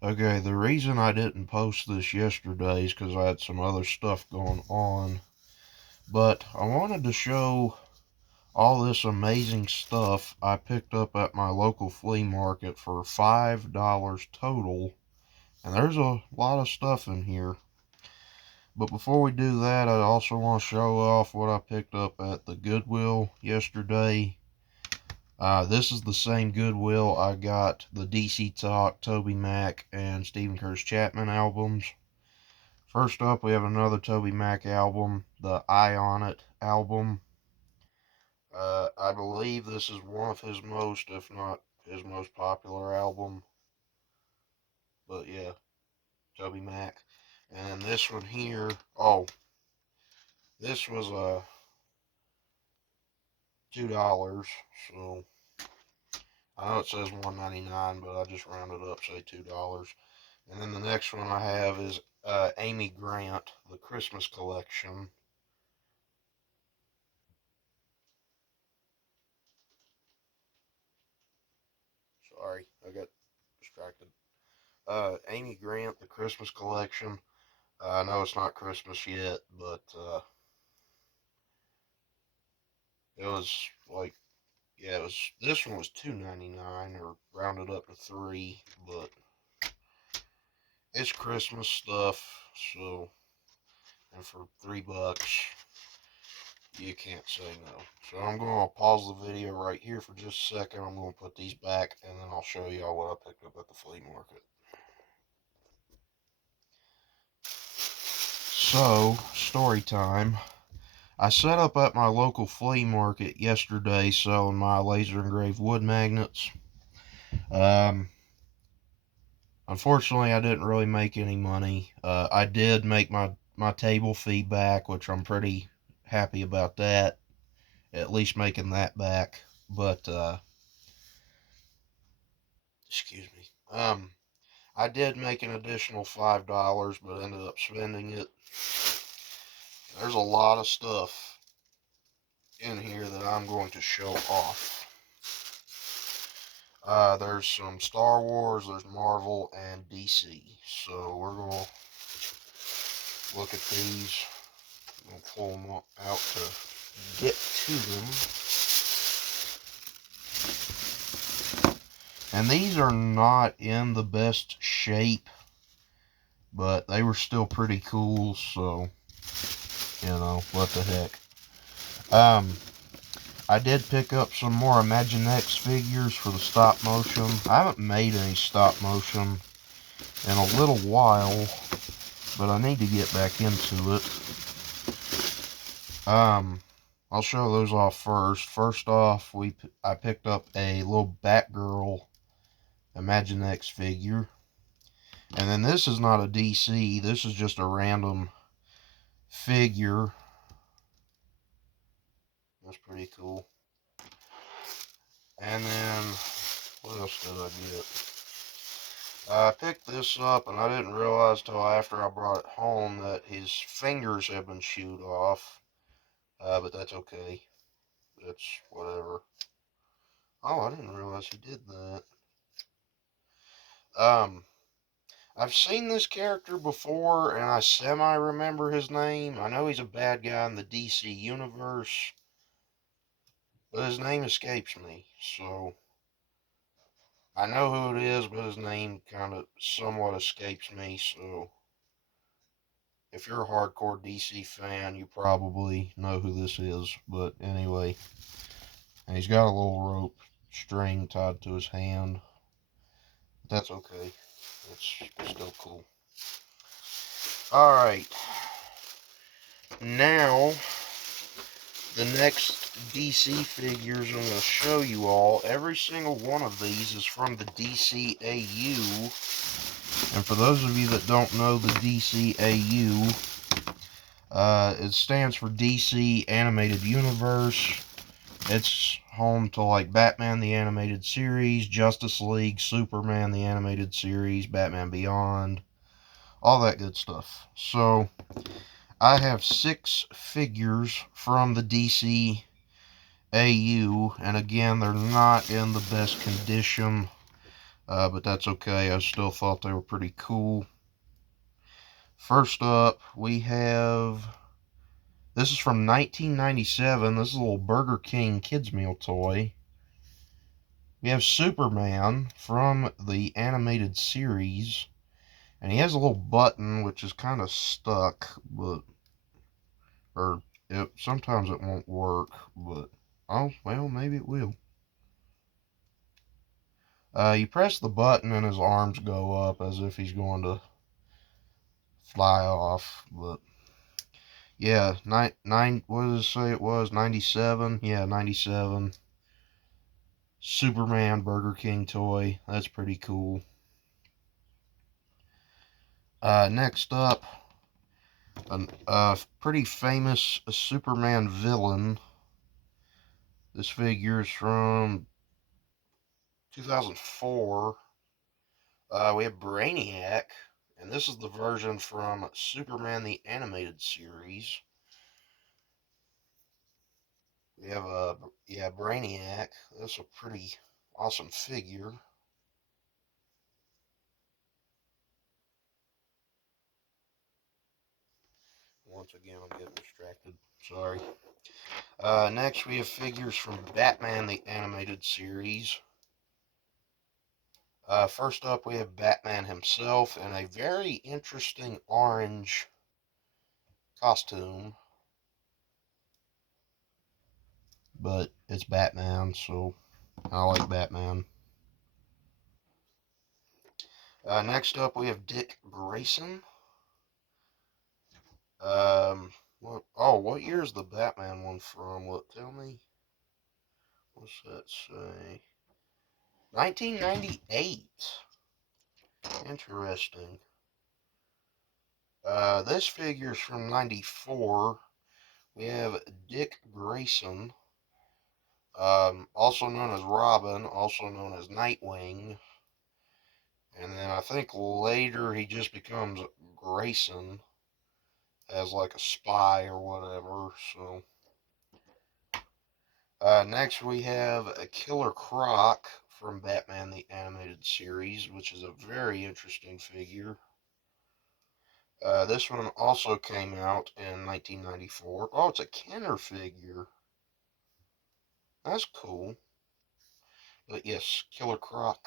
Okay, the reason I didn't post this yesterday is because I had some other stuff going on. But I wanted to show all this amazing stuff I picked up at my local flea market for $5 total. And there's a lot of stuff in here. But before we do that, I also want to show off what I picked up at the Goodwill yesterday. This is the same Goodwill I got the DC Talk, Toby Mac, and Stephen Curtis Chapman albums. First up, we have another Toby Mac album, the Eye on It album. I believe this is one of his most, if not his most popular album. But yeah, Toby Mac. And this one here, oh, this was $2. So I know it says $1.99, but I just rounded up, say $2. And then the next one I have is Amy Grant, the Christmas collection. Sorry, I got distracted. Amy Grant, the Christmas collection. I know it's not Christmas yet, but it was like, yeah, it was. This one was $2.99 or rounded up to $3, but it's Christmas stuff, so and for $3, you can't say no. So I'm going to pause the video right here for just a second. I'm going to put these back, and then I'll show y'all what I picked up at the flea market. So, story time. I set up at my local flea market yesterday selling my laser engraved wood magnets. Um, Unfortunately, I didn't really make any money. I did make my table fee back, which I'm pretty happy about that. At least making that back. But excuse me. I did make an additional $5, but ended up spending it. There's a lot of stuff in here that I'm going to show off. There's some Star Wars, there's Marvel, and DC. So we're going to look at these. I'm going to pull them out to get to them. And these are not in the best shape, but they were still pretty cool, so, you know, what the heck. I did pick up some more Imaginext figures for the stop motion. I haven't made any stop motion in a little while, but I need to get back into it. I'll show those off first. First off, I picked up a little Batgirl Imaginext figure. And then this is not a DC, this is just a random figure. That's pretty cool. And then, what else did I get? I picked this up and I didn't realize till after I brought it home that his fingers have been chewed off. But that's okay. That's whatever. Oh, I didn't realize he did that. I've seen this character before and I semi-remember his name. I know he's a bad guy in the DC universe, but his name escapes me. So I know who it is, but his name kind of somewhat escapes me. So if you're a hardcore DC fan, you probably know who this is. But anyway, and he's got a little rope string tied to his hand. But that's okay. It's still cool. Alright. Now, the next DC figures I'm going to show you all. Every single one of these is from the DCAU. And for those of you that don't know the DCAU, it stands for DC Animated Universe. It's home to like Batman the Animated Series, Justice League, Superman the Animated Series, Batman Beyond, all that good stuff. So I have 6 figures from the DCAU, and again, they're not in the best condition. but that's okay. I still thought they were pretty cool. First up, we have, this is from 1997. This is a little Burger King kids meal toy. We have Superman from the animated series, and he has a little button which is kind of stuck, but sometimes it won't work, but oh well, maybe it will. You press the button and his arms go up as if he's going to fly off, but yeah, what did it say it was? 97? Yeah, 97. Superman Burger King toy. That's pretty cool. Next up, a pretty famous Superman villain. This figure is from 2004. We have Brainiac, and this is the version from Superman the Animated Series. We have Brainiac. That's a pretty awesome figure. Once again, I'm getting distracted. Sorry. Next, we have figures from Batman the Animated Series. First up, we have Batman himself in a very interesting orange costume. But it's Batman, so I like Batman. Next up, we have Dick Grayson. What year is the Batman one from? Tell me. What's that say? 1998. Interesting. This figure's from 94. We have Dick Grayson, also known as Robin, also known as Nightwing. And then I think later he just becomes Grayson as like a spy or whatever. So next we have a Killer Croc from Batman the Animated Series, which is a very interesting figure. This one also came out in 1994. Oh, it's a Kenner figure. That's cool. But yes, Killer Croc.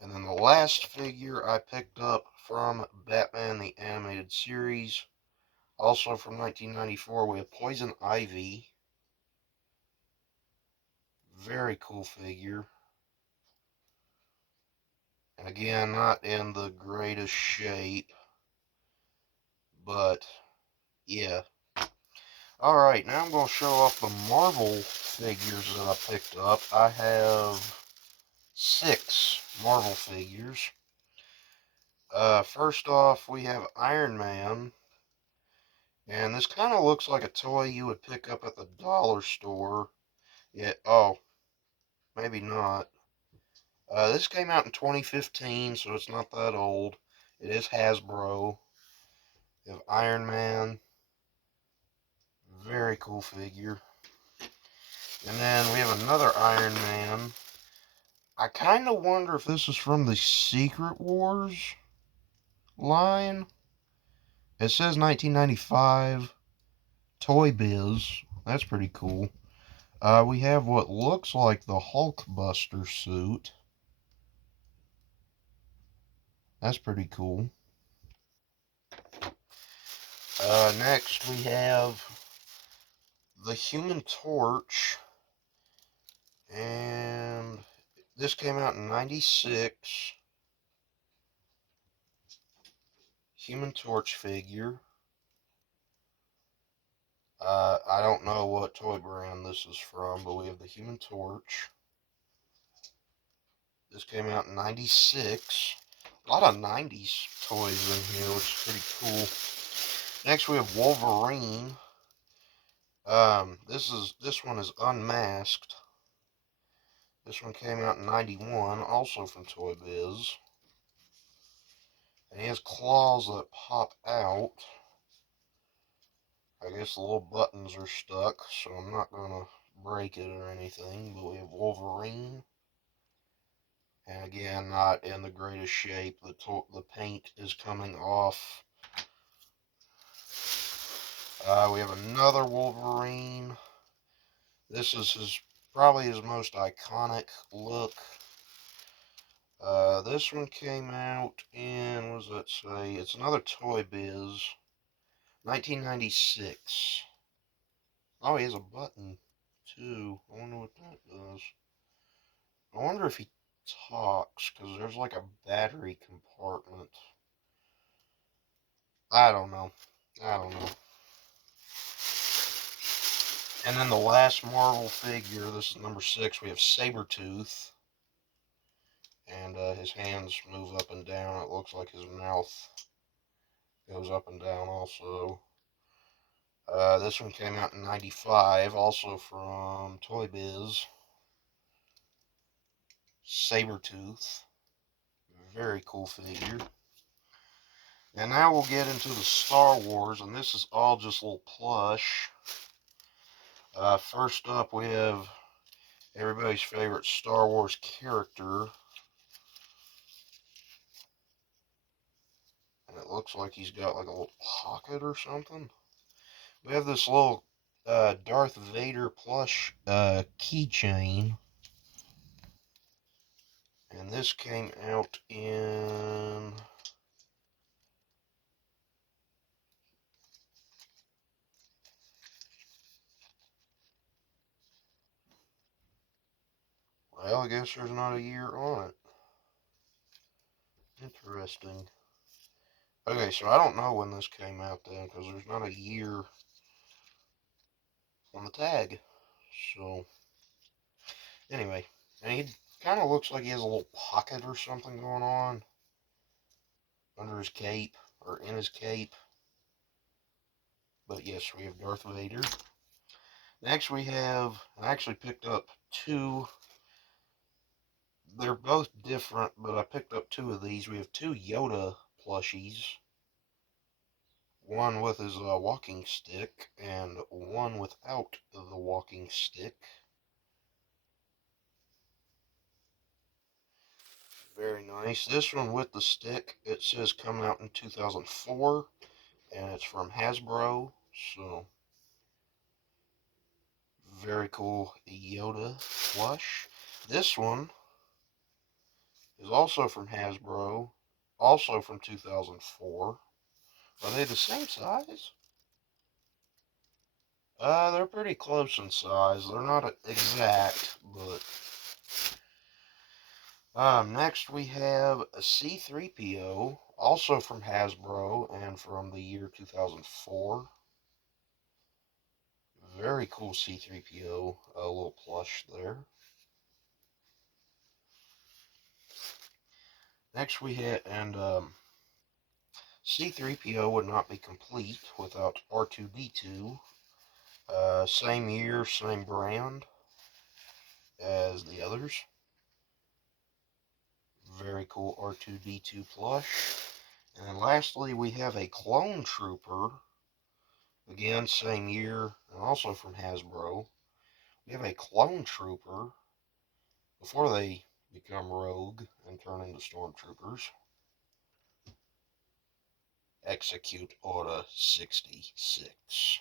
And then the last figure I picked up from Batman the Animated Series, also from 1994, we have Poison Ivy. Very cool figure. And again, not in the greatest shape, but yeah. Alright, now I'm going to show off the Marvel figures that I picked up. I have 6 Marvel figures. First off, we have Iron Man. And this kind of looks like a toy you would pick up at the dollar store. Yeah, oh, maybe not. This came out in 2015, so it's not that old. It is Hasbro. You have Iron Man. Very cool figure. And then we have another Iron Man. I kind of wonder if this is from the Secret Wars line. It says 1995 Toy Biz. That's pretty cool. We have what looks like the Hulkbuster suit. That's pretty cool. Next, we have the Human Torch. And this came out in 96. Human Torch figure. I don't know what toy brand this is from, but we have the Human Torch. This came out in 96. A lot of 90s toys in here, which is pretty cool. Next we have Wolverine. This one is unmasked. This one came out in 91, also from Toy Biz. And he has claws that pop out. I guess the little buttons are stuck, so I'm not going to break it or anything. But we have Wolverine. And Again, not in the greatest shape. The paint is coming off. We have another Wolverine. This is probably his most iconic look. This one came out in, what does that say? It's another Toy Biz. 1996. Oh, he has a button, too. I wonder what that does. I wonder if he talks, because there's like a battery compartment. I don't know. I don't know. And then the last Marvel figure, this is number 6, we have Sabretooth. And his hands move up and down. It looks like his mouth goes up and down also. This one came out in 95, also from Toy Biz. Sabretooth. Very cool figure. And now we'll get into the Star Wars, and this is all just little plush. First up, we have everybody's favorite Star Wars character. And it looks like he's got like a little pocket or something. We have this little Darth Vader plush keychain. And this came out in... Well, I guess there's not a year on it. Interesting. Okay, so I don't know when this came out then, because there's not a year on the tag. So, anyway. And he kind of looks like he has a little pocket or something going on under his cape, or in his cape. But yes, we have Darth Vader. Next we have, I actually picked up two. They're both different, but I picked up two of these. We have two Yoda plushies. One with his walking stick, and one without the walking stick. Very nice. This one with the stick, it says come out in 2004, and it's from Hasbro, so very cool Yoda plush. This one is also from Hasbro, also from 2004. Are they the same size? They're pretty close in size. They're not exact, but... Next we have a C-3PO, also from Hasbro, and from the year 2004. Very cool C-3PO, a little plush there. Next we hit, and C-3PO would not be complete without R2-D2. Same year, same brand as the others. Very cool R2-D2 plush. And then lastly, we have a Clone Trooper. Again, same year, and also from Hasbro. We have a Clone Trooper before they become rogue and turn into stormtroopers. Execute Order 66.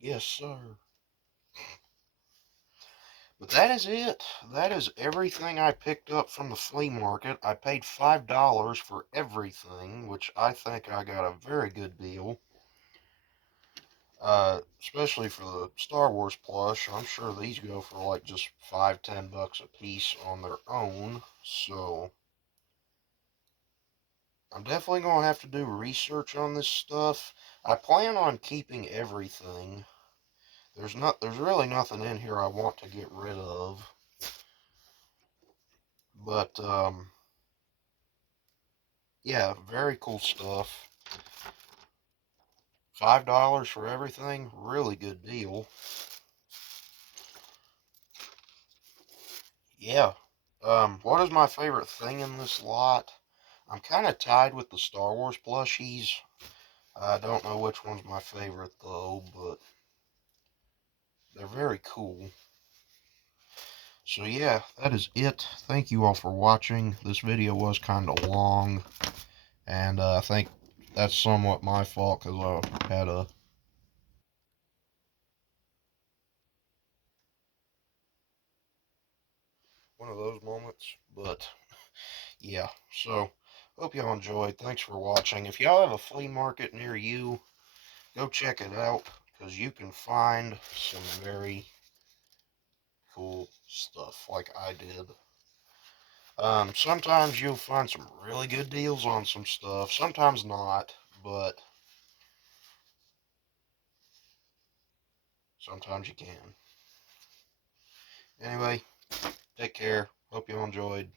Yes, sir. But that is it. That is everything I picked up from the flea market. I paid $5 for everything, which I think I got a very good deal. Especially for the Star Wars plush. I'm sure these go for like just $5-10 a piece on their own. So I'm definitely going to have to do research on this stuff. I plan on keeping everything. There's really nothing in here I want to get rid of. But yeah, very cool stuff. $5 for everything, really good deal. Yeah. What is my favorite thing in this lot? I'm kind of tied with the Star Wars plushies. I don't know which one's my favorite though, but they're very cool. So yeah, that is it. Thank you all for watching. This video was kind of long, and I think that's somewhat my fault because I had one of those moments. But yeah, so hope y'all enjoyed. Thanks for watching. If y'all have a flea market near you, go check it out because you can find some very cool stuff like I did. Sometimes you'll find some really good deals on some stuff, sometimes not, but sometimes you can. Anyway, take care. Hope you all enjoyed.